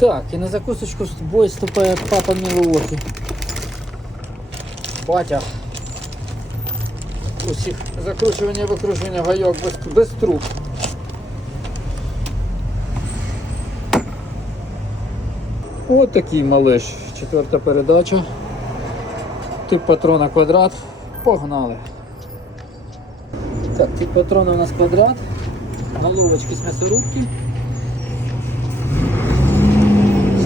Так, і на закусочку в бой вступає папа Мілуокі. Батя. Усіх закручування викручування гайок без, без труб. От такий малиш. Четверта передача. Тип патрона квадрат. Погнали. Так, тип патрона у нас квадрат. Головочки з м'ясорубки.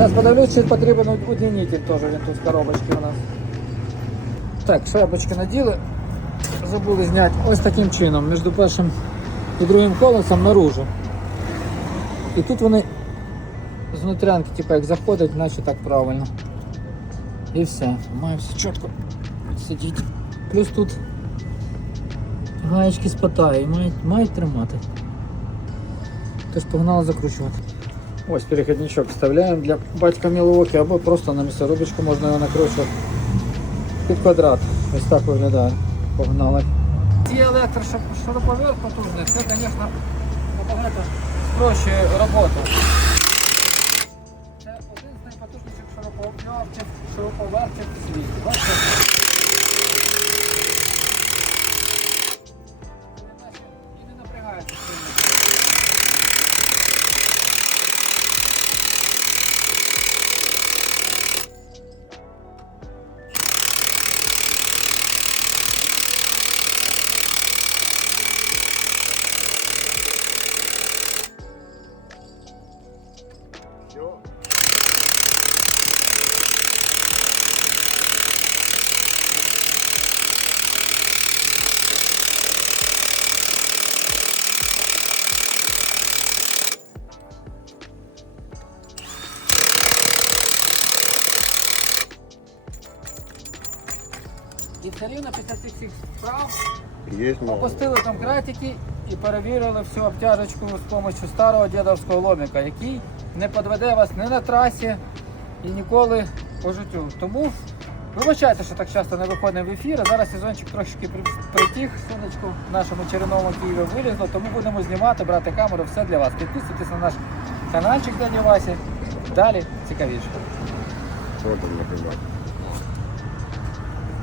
Зараз подивлюсь, чи потрібен удлінитель теж він тут в коробочці у нас. Так, шайбочки наділи. Забули зняти ось таким чином, між першим і другим колесом наружу. І тут вони з внутрянки, типу, як заходять, наче так правильно. І все. Має все чітко сидіти. Плюс тут гаєчки спотає і мають, мають тримати. Тож погнали закручувати. Ось переходничок вставляємо для батька Мілуокі або просто на місцерубочку можна його накручувати під квадрат. Ось так виглядає. Погнали. Ці електрошуруповерт потужний, це, звісно, набагато спрощує роботу. Це один з найпотужніших шуруповертів в світі. І все рівно після цих всіх справ Есть. Опустили там кратики і перевірили всю обтяжечку з допомогою старого дідовського ломика, який не підведе вас ні на трасі і ніколи по життю. Тому вибачайте, що так часто не виходимо в ефір. а Зараз сезончик трошки при- притих, сонечко в нашому червоному Києві вилізло, тому будемо знімати, брати камеру, все для вас. Підписуйтесь на наш каналчик Дяді Васі. Далі цікавіше. Что там например?